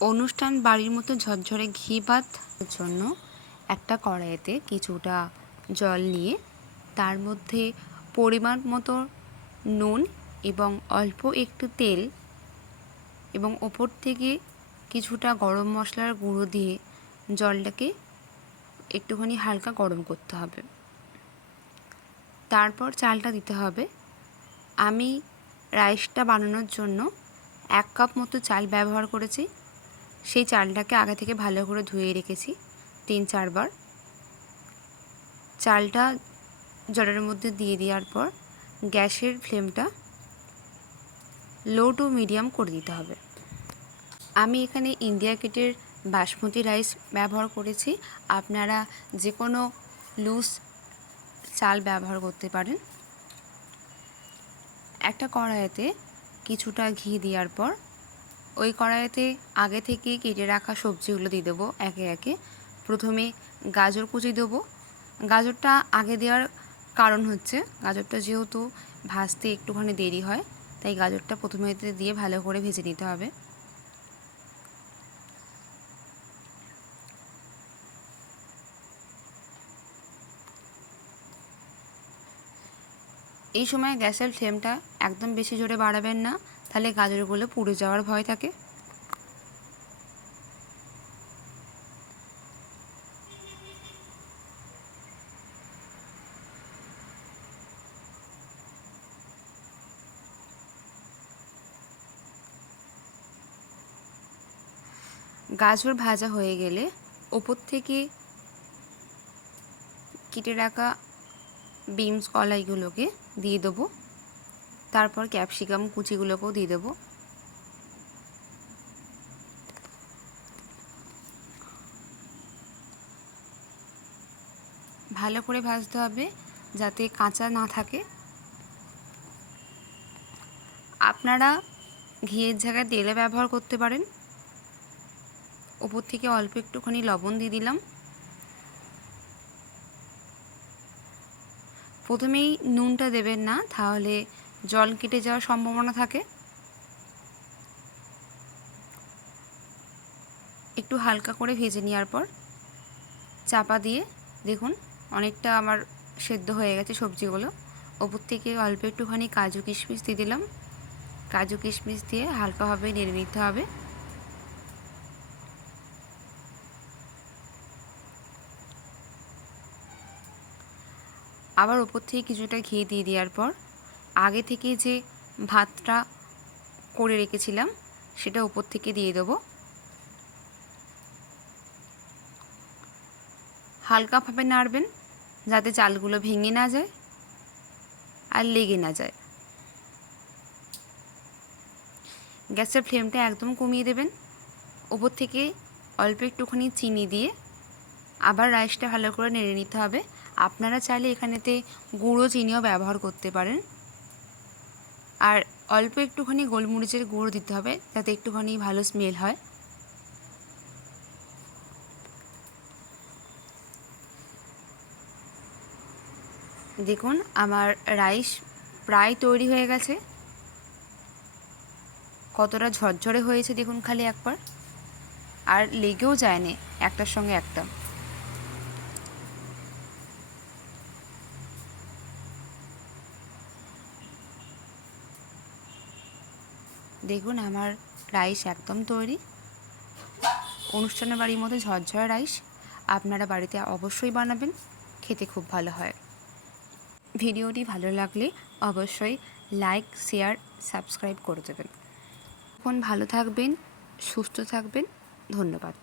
অনুষ্ঠান বাড়ির মতো ঝরঝরে ঘি ভাতের জন্য একটা কড়াইতে কিছুটা জল নিয়ে তার মধ্যে পরিমাণ মতো নুন এবং অল্প একটু তেল এবং ওপর থেকে কিছুটা গরম মশলার গুঁড়ো দিয়ে জলটাকে একটুখানি হালকা গরম করতে হবে। তারপর চালটা দিতে হবে। আমি রাইসটা বানানোর জন্য 1 কাপ মতো চাল ব্যবহার করেছি। সেই চালটাকে আগে থেকে ভালো করে ধুয়ে রেখেছি 3-4 বার। চালটা জলের মধ্যে দিয়ে দেওয়ার পর গ্যাসের ফ্লেমটা লো টু মিডিয়াম করে দিতে হবে। আমি এখানে ইন্ডিয়া গেটের বাসমতি রাইস ব্যবহার করেছি। আপনারা যে কোনো লুজ চাল ব্যবহার করতে পারেন। একটা কড়াইতে কিছুটা ঘি দেওয়ার পর ওই কড়াইতে আগে থেকে কেটে রাখা সবজিগুলো দিয়ে দেবো একে একে। প্রথমে গাজর কুচি দেবো। গাজরটা আগে দেওয়ার কারণ হচ্ছে গাজরটা যেহেতু ভাজতে একটুখানি দেরি হয়, তাই গাজরটা প্রথমে দিয়ে ভালো করে ভেজে নিতে হবে। এই সময় গ্যাসের ফ্লেমটা একদম বেশি জোরে বাড়াবেন না, তাহলে গাজরগুলো পুড়ে যাওয়ার ভয় থাকে। গাজর ভাজা হয়ে গেলে ওপর থেকে কেটে রাখা বিনস কলাইগুলোকে দিয়ে দেবো। তারপর ক্যাপসিকাম কুচিগুলোকেও দিয়ে দেবো। ভালো করে ভাজতে হবে যাতে কাঁচা না থাকে। আপনারা ঘিয়ের জায়গায় তেলে ব্যবহার করতে পারেন। ওপর থেকে অল্প একটুখানি লবণ দিয়ে দিলাম। প্রথমেই নুনটা দেবেন না, তাহলে জল কেটে যাওয়ার সম্ভাবনা থাকে। একটু হালকা করে ভেজে নেওয়ার পর চাপা দিয়ে দেখুন অনেকটা আমার সেদ্ধ হয়ে গেছে সবজিগুলো। ওপর থেকে অল্প একটুখানি কাজু কিশমিশ দিয়ে দিলাম। কাজু কিশমিশ দিয়ে হালকাভাবে নেড়ে নিতে হবে। আবার ওপর থেকে কিছুটা ঘি দিয়ে দেওয়ার পর আগে থেকে যে ভাতটা করে রেখেছিলাম সেটা ওপর থেকে দিয়ে দেবো। হালকাভাবে নাড়বেন যাতে চালগুলো ভেঙে না যায় আর লেগে না যায়। গ্যাসের ফ্লেমটা একদম কমিয়ে দেবেন। ওপর থেকে অল্প একটুখানি চিনি দিয়ে আবার রাইসটা ভালো করে নেড়ে নিতে হবে। আপনারা চাইলে এখানেতে গুঁড়ো চিনিও ব্যবহার করতে পারেন। আর অল্প একটুখানি গোলমরিচের গুঁড়ো দিতে হবে যাতে একটুখানি ভালো স্মেল হয়। দেখুন আমার রাইস প্রায় তৈরি হয়ে গেছে। কতটা ঝরঝরে হয়েছে দেখুন খালি একবার, আর লেগেও যায়নি একটার সঙ্গে একটা। দেখুন আমার রাইস একদম তৈরি। অনুষ্ঠানের বাড়ির মতো ঝরঝরে রাইস আপনারা বাড়িতে অবশ্যই বানাবেন, খেতে খুব ভালো হয়। ভিডিওটি ভালো লাগলে অবশ্যই লাইক, শেয়ার, সাবস্ক্রাইব করে দেবেন। এখন ভালো থাকবেন, সুস্থ থাকবেন। ধন্যবাদ।